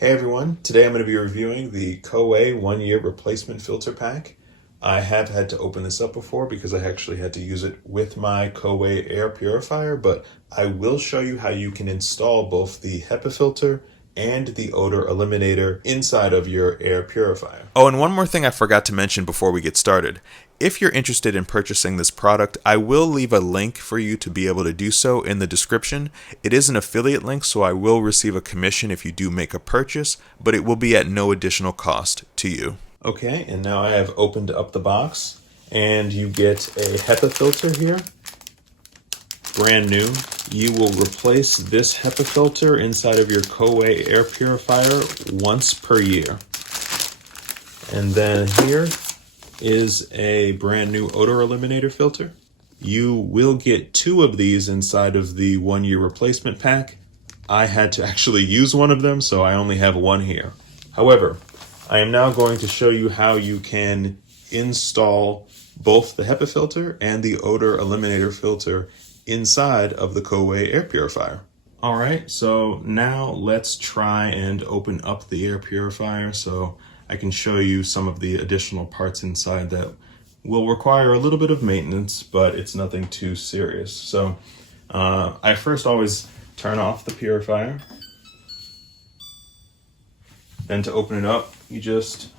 Hey everyone, today I'm going to be reviewing the Coway 1-year replacement filter pack. I have had to open this up before because I actually had to use it with my Coway air purifier, but I will show you how you can install both the HEPA filter and the odor eliminator inside of your air purifier. Oh, and one more thing I forgot to mention before we get started. If you're interested in purchasing this product, I will leave a link for you to be able to do so in the description. It is an affiliate link, so I will receive a commission if you do make a purchase, but it will be at no additional cost to you. Okay, and now I have opened up the box, and you get a HEPA filter here, brand new. You will replace this HEPA filter inside of your Coway air purifier once per year. And then here is a brand new odor eliminator filter. You will get 2 of these inside of the 1-year replacement pack. I had to actually use one of them, so I only have one here. However, I am now going to show you how you can install both the HEPA filter and the odor eliminator filter inside of the Coway air purifier. All right, so now let's try and open up the air purifier so I can show you some of the additional parts inside that will require a little bit of maintenance, but it's nothing too serious. So I first always turn off the purifier. Then to open it up, you just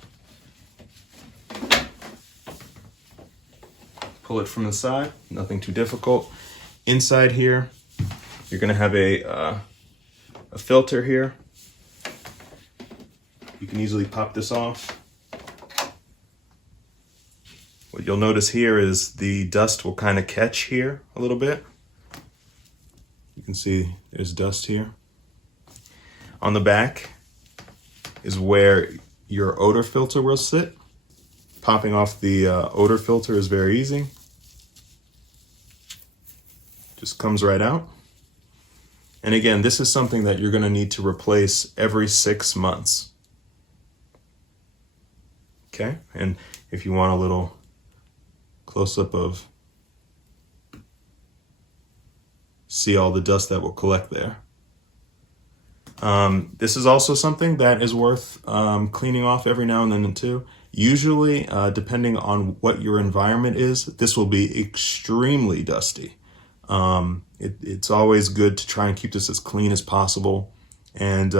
pull it from the side, nothing too difficult. Inside here, you're gonna have a filter here. You can easily pop this off. What you'll notice here is the dust will kind of catch here a little bit. You can see there's dust here. On the back is where your odor filter will sit. Popping off the odor filter is very easy. Just comes right out. And again, this is something that you're going to need to replace every 6 months. Okay, and if you want a little close-up of see all the dust that will collect there. This is also something that is worth cleaning off every now and then too. Usually, depending on what your environment is, this will be extremely dusty. It's always good to try and keep this as clean as possible. And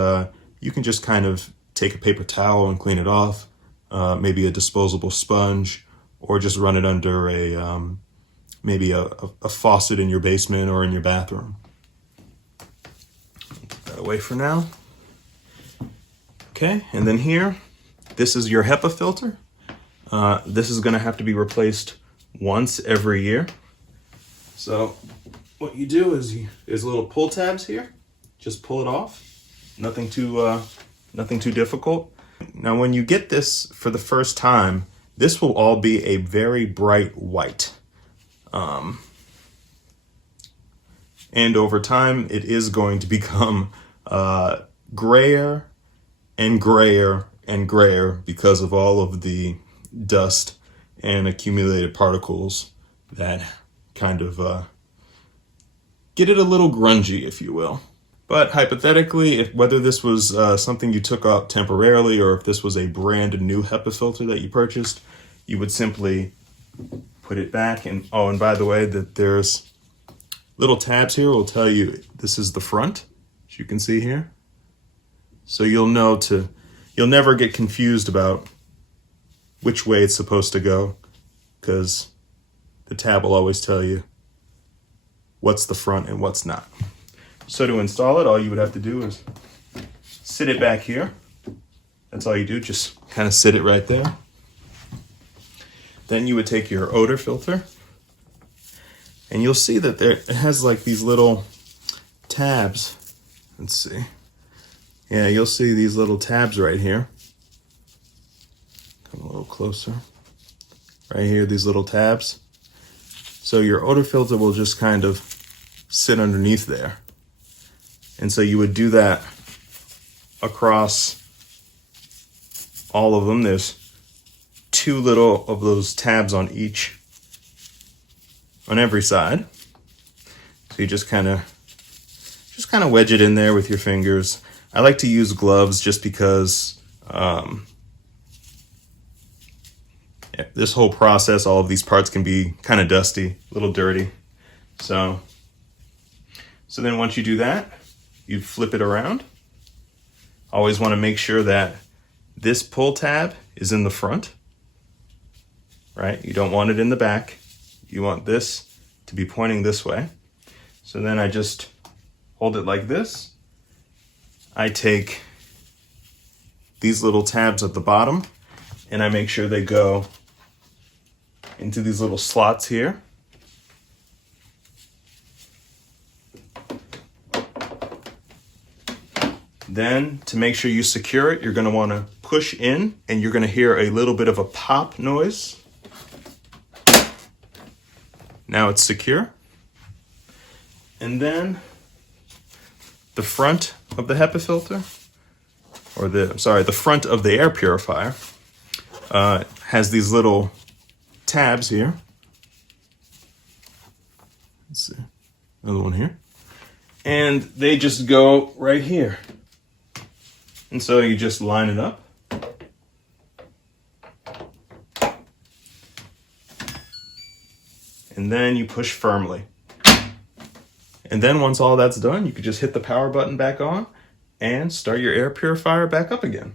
you can just kind of take a paper towel and clean it off. Maybe a disposable sponge, or just run it under maybe a faucet in your basement or in your bathroom. Put that away for now. Okay, and then here, this is your HEPA filter. This is going to have to be replaced once every year. So what you do is there's little pull tabs here. Just pull it off. Nothing too difficult. Now, when you get this for the first time, this will all be a very bright white. And over time, it is going to become grayer and grayer and grayer because of all of the dust and accumulated particles that kind of get it a little grungy, if you will. But hypothetically, whether this was something you took out temporarily or if this was a brand new HEPA filter that you purchased, you would simply put it back. And oh, and by the way, that there's little tabs here will tell you this is the front, as you can see here. So you'll never get confused about which way it's supposed to go, because the tab will always tell you what's the front and what's not. So to install it, all you would have to do is sit it back here. That's all you do, just kind of sit it right there. Then you would take your odor filter, and you'll see that it has like these little tabs. Let's see. Yeah, you'll see these little tabs right here. Come a little closer. Right here, these little tabs. So your odor filter will just kind of sit underneath there. And so you would do that across all of them. There's 2 little of those tabs on every side. So you just kind of wedge it in there with your fingers. I like to use gloves just because this whole process, all of these parts can be kind of dusty, a little dirty. So then once you do that, you flip it around. Always want to make sure that this pull tab is in the front, right? You don't want it in the back. You want this to be pointing this way. So then I just hold it like this. I take these little tabs at the bottom and I make sure they go into these little slots here. Then to make sure you secure it, you're going to want to push in and you're going to hear a little bit of a pop noise. Now it's secure. And then the front of the HEPA filter, or the front of the air purifier has these little tabs here. Let's see, another one here. And they just go right here. And so you just line it up. And then you push firmly. And then once all that's done, you can just hit the power button back on and start your air purifier back up again.